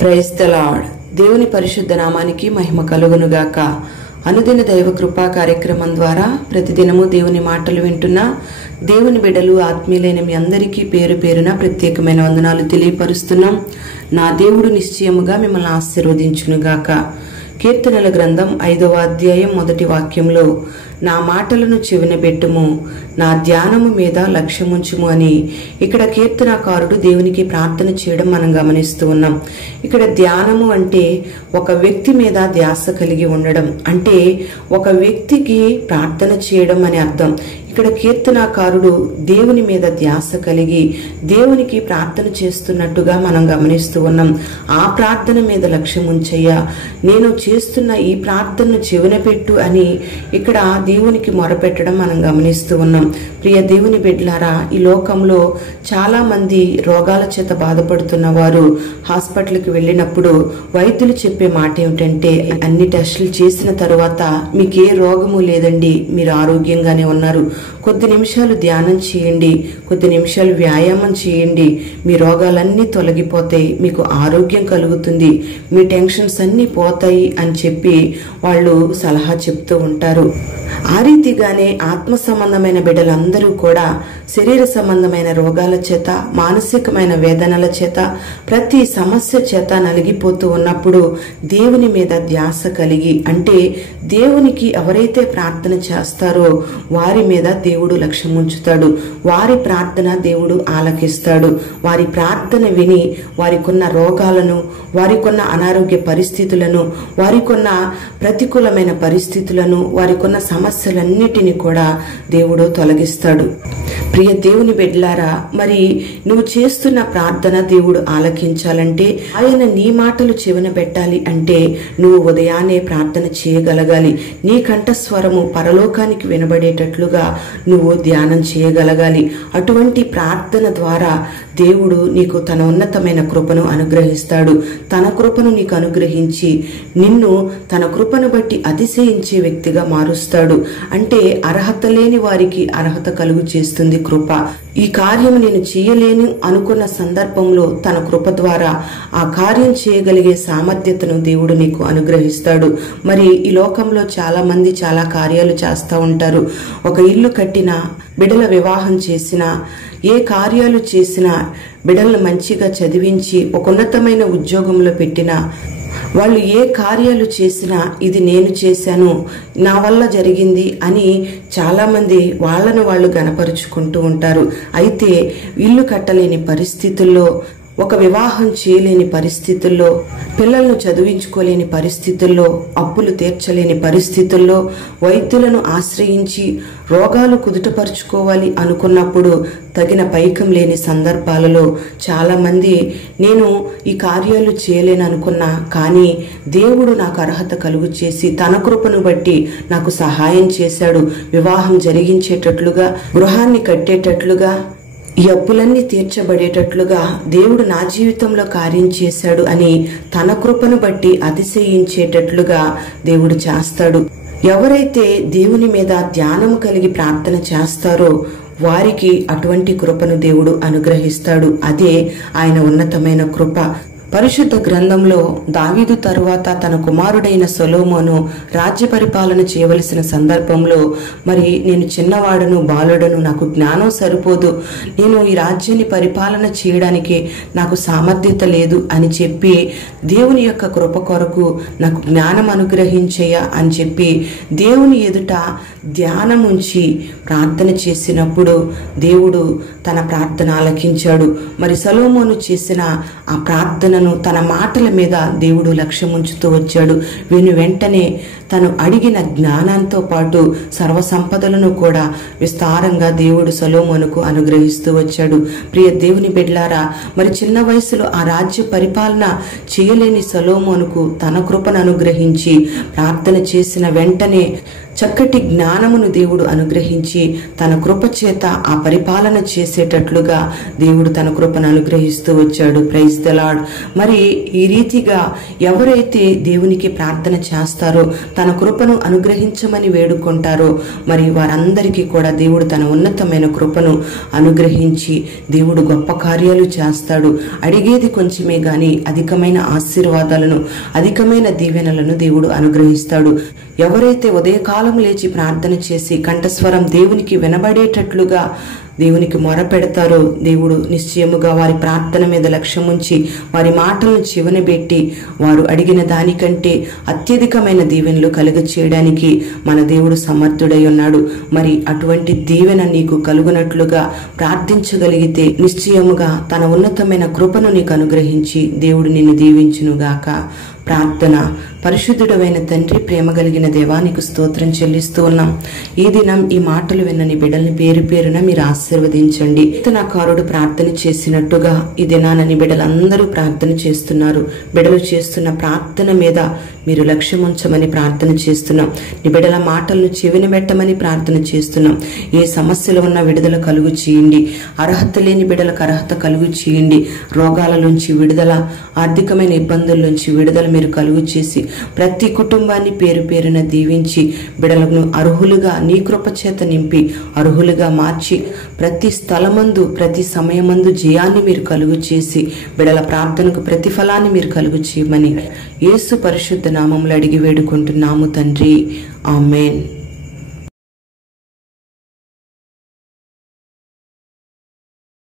Praise the lord. దేవుని పరిశుద్ధ నామానికి మహిమ కలుగునుగాక. అనుదిన దైవ కృపా కార్యక్రమం ద్వారా ప్రతిదినము దేవుని మాటలు వింటున్న దేవుని బిడ్డలు ఆత్మీయులైన మీ అందరికీ పేరు పేరున ప్రత్యేకమైన వందనాలు తెలియపరుస్తున్నాం. నా దేవుడు నిశ్చయముగా మిమ్మల్ని ఆశీర్వదించునుగాక. కీర్తనల గ్రంథం 5వ అధ్యాయం 1వ వాక్యంలో నా మాటలను చెవినబెట్టుము, నా ధ్యానము మీద లక్ష్యముంచుము అని ఇక్కడ కీర్తనాకారుడు దేవునికి ప్రార్థన చేయడం మనం గమనిస్తూ ఉన్నాం. ఇక్కడ ధ్యానము అంటే ఒక వ్యక్తి మీద ధ్యాస కలిగి ఉండడం, అంటే ఒక వ్యక్తికి ప్రార్థన చేయడం అని అర్థం. ఇక్కడ కీర్తనాకారుడు దేవుని మీద ధ్యాస కలిగి దేవునికి ప్రార్థన చేస్తున్నట్టుగా మనం గమనిస్తూ ఉన్నాం. ఆ ప్రార్థన మీద లక్ష్యం ఉంచయ్యా, నేను చేస్తున్న ఈ ప్రార్థనను చెవినపెట్టు అని ఇక్కడ దేవునికి మొరపెట్టడం మనం గమనిస్తూ ఉన్నాం. ప్రియ దేవుని బిడ్డలారా, ఈ లోకంలో చాలా మంది రోగాల చేత బాధపడుతున్న వారు హాస్పిటల్కి వెళ్ళినప్పుడు వైద్యులు చెప్పే మాట ఏమిటంటే, అన్ని టెస్టులు చేసిన తరువాత మీకు ఏ రోగము లేదండి, మీరు ఆరోగ్యంగానే ఉన్నారు, కొద్ది నిమిషాలు ధ్యానం చేయండి, కొద్ది నిమిషాలు వ్యాయామం చేయండి, మీ రోగాలన్నీ తొలగిపోతాయి, మీకు ఆరోగ్యం కలుగుతుంది, మీ టెన్షన్స్ అన్నీ పోతాయి అని చెప్పి వాళ్ళు సలహా చెప్తూ ఉంటారు. ఆ రీతిగానే ఆత్మ సంబంధమైన బిడ్డలందరూ కూడా శరీర సంబంధమైన రోగాల చేత, మానసికమైన వేదనల చేత, ప్రతి సమస్య చేత నలిగిపోతూ ఉన్నప్పుడు దేవుని మీద ధ్యాస కలిగి, అంటే దేవునికి ఎవరైతే ప్రార్థన చేస్తారో వారి మీద దేవుడు లక్ష్యం ఉంచుతాడు. వారి ప్రార్థన దేవుడు ఆలకిస్తాడు. వారి ప్రార్థన విని వారికున్న రోగాలను, వారికున్న అనారోగ్య పరిస్థితులను, వారికున్న ప్రతికూలమైన పరిస్థితులను, వారికున్న సమస్యలన్నిటినీ కూడా దేవుడు తొలగిస్తాడు. ప్రియ దేవుని బిడ్డలారా, మరి నువ్వు చేస్తున్న ప్రార్థన దేవుడు ఆలకించాలంటే, ఆయన నీ మాటలు చెవిన పెట్టాలి అంటే నువ్వు ఉదయాన్నే ప్రార్థన చేయగలగాలి. నీ కంఠస్వరము పరలోకానికి వినబడేటట్లుగా నువ్వు ధ్యానం చేయగలగాలి. అటువంటి ప్రార్థన ద్వారా దేవుడు నీకు తన ఉన్నతమైన కృపను అనుగ్రహిస్తాడు. తన కృపను నీకు అనుగ్రహించి నిన్ను తన కృపను బట్టి అతిశయించే వ్యక్తిగా మారుస్తాడు. అంటే అర్హత లేని వారికి అర్హత కలుగు చేస్తుంది కృప. ఈ కార్యం నేను చేయలేను అనుకున్న సందర్భంలో తన కృప ద్వారా ఆ కార్యం చేయగలిగే సామర్థ్యతను దేవుడు నీకు అనుగ్రహిస్తాడు. మరి ఈ లోకంలో చాలా మంది చాలా కార్యాలు చేస్తూ ఉంటారు. ఒక ఇల్లు కట్టినా, బిడ్డల వివాహం చేసినా, ఏ కార్యాలు చేసినా, బిడ్డలను మంచిగా చదివించి ఒక ఉన్నతమైన ఉద్యోగంలో పెట్టినా, వాళ్ళు ఏ కార్యాలు చేసినా ఇది నేను చేశాను, నా వల్ల జరిగింది అని చాలా మంది వాళ్ళను వాళ్ళు గణపరుచుకుంటూ ఉంటారు. అయితే ఇల్లు కట్టలేని పరిస్థితుల్లో, ఒక వివాహం చేయలేని పరిస్థితుల్లో, పిల్లలను చదివించుకోలేని పరిస్థితుల్లో, అప్పులు తీర్చలేని పరిస్థితుల్లో, వైద్యులను ఆశ్రయించి రోగాలు కుదుటపరుచుకోవాలి అనుకున్నప్పుడు తగిన పైకం లేని సందర్భాలలో చాలా మంది నేను ఈ కార్యాలు చేయలేను అనుకున్నా, కానీ దేవుడు నాకు అర్హత కలుగు చేసి తన కృపను బట్టి నాకు సహాయం చేశాడు, వివాహం జరిగించేటట్లుగా, గృహాన్ని కట్టేటట్లుగా, ఈ అప్పులన్నీ తీర్చబడేటట్లుగా దేవుడు నా జీవితంలో కార్యం చేశాడు అని తన కృపను బట్టి అతిశయించేటట్లుగా దేవుడు చేస్తాడు. ఎవరైతే దేవుని మీద ధ్యానం కలిగి ప్రార్థన చేస్తారో వారికి అటువంటి కృపను దేవుడు అనుగ్రహిస్తాడు. అదే ఆయన ఉన్నతమైన కృప. పరిశుద్ధ గ్రంథంలో దావీదు తరువాత తన కుమారుడైన సొలొమోను రాజ్య పరిపాలన చేయవలసిన సందర్భంలో, మరి నేను చిన్నవాడను, బాలుడను, నాకు జ్ఞానం సరిపోదు, నేను ఈ రాజ్యాన్ని పరిపాలన చేయడానికి నాకు సామర్థ్యత లేదు అని చెప్పి దేవుని యొక్క కృప కొరకు నాకు జ్ఞానం అనుగ్రహించయ్యా అని చెప్పి దేవుని ఎదుట ధ్యానం ఉంచి ప్రార్థన చేసినప్పుడు దేవుడు తన ప్రార్థన ఆలకించాడు. మరి సొలొమోను చేసిన ఆ ప్రార్థనను తన మాటల మీద దేవుడు లక్ష్యం ఉంచుతూ వచ్చాడు. వెంటనే తను అడిగిన జ్ఞానంతో పాటు సర్వ సంపదలను కూడా విస్తారంగా దేవుడు సొలొమోనుకు అనుగ్రహిస్తూ వచ్చాడు. ప్రియ దేవుని బిడ్డలారా, మరి చిన్న వయసులో ఆ రాజ్య పరిపాలన చేయలేని సొలొమోనుకు తన కృపను అనుగ్రహించి ప్రార్థన చేసిన వెంటనే చక్కటి జ్ఞానమును దేవుడు అనుగ్రహించి తన కృప చేత ఆ పరిపాలన చేసేటట్లుగా దేవుడు తన కృపను అనుగ్రహిస్తూ వచ్చాడు. Praise the lord. మరి ఈ రీతిగా ఎవరైతే దేవునికి ప్రార్థన చేస్తారో, తన కృపను అనుగ్రహించమని వేడుకుంటారో, మరి వారందరికీ కూడా దేవుడు తన ఉన్నతమైన కృపను అనుగ్రహించి దేవుడు గొప్ప కార్యాలు చేస్తాడు. అడిగేది కొంచెమే గాని అధికమైన ఆశీర్వాదాలను, అధికమైన దీవెనలను దేవుడు అనుగ్రహిస్తాడు. ఎవరైతే ఉదయకాలం లేచి ప్రార్థన చేసి కంఠస్వరం దేవునికి వినబడేటట్లుగా దేవునికి మొర పెడతారో, దేవుడు నిశ్చయముగా వారి ప్రార్థన మీద లక్ష్యం ఉంచి వారి మాటలను చెవినబెట్టి వారు అడిగిన దానికంటే అత్యధికమైన దీవెనలు కలుగ చేయడానికి మన దేవుడు సమర్థుడై ఉన్నాడు. మరి అటువంటి దీవెన నీకు కలుగునట్లుగా ప్రార్థించగలిగితే నిశ్చయముగా తన ఉన్నతమైన కృపను నీకు అనుగ్రహించి దేవుడు నిన్ను దీవించునుగాక. ప్రార్థన. పరిశుద్ధుడవైన తండ్రి, ప్రేమ కలిగిన దేవా, నీకు స్తోత్రం చెల్లిస్తూ ఉన్నాం. ఈ దినం ఈ మాటలు విన్నని బిడ్డల్ని పేరు పేరున మీరు ఆశీర్వదించండి. కీర్తనకారుడు ప్రార్థన చేసినట్టుగా ఈ దినానని బిడ్డలందరూ ప్రార్థన చేస్తున్నారు. బిడ్డలు చేస్తున్న ప్రార్థన మీద మీరు లక్ష్యం ఉంచమని ప్రార్థన చేస్తున్నాం. నీ బిడ్డల మాటలను చెవిని పెట్టమని ప్రార్థన చేస్తున్నాం. ఏ సమస్యలు ఉన్న విడుదల కలుగు చేయండి. అర్హత లేని బిడ్డలకు అర్హత కలుగు చేయండి. రోగాల నుంచి విడుదల, ఆర్థికమైన ఇబ్బందుల నుంచి విడుదల మీరు కలుగు చేసి ప్రతి కుటుంబాన్ని పేరు పేరున దీవించి బిడ్డలను అర్హులుగా నీ కృప చేత నింపి అర్హులుగా మార్చి ప్రతి స్థలమందు ప్రతి సమయమందు జయాన్ని మీరు కలుగు చేసి బిడ్డల ప్రార్థనకు ప్రతిఫలాన్ని మీరు కలుగు చేయమని యేసు పరిశుద్ధ నామములో అడిగి వేడుకుంటున్నాము తండ్రి. ఆమేన్.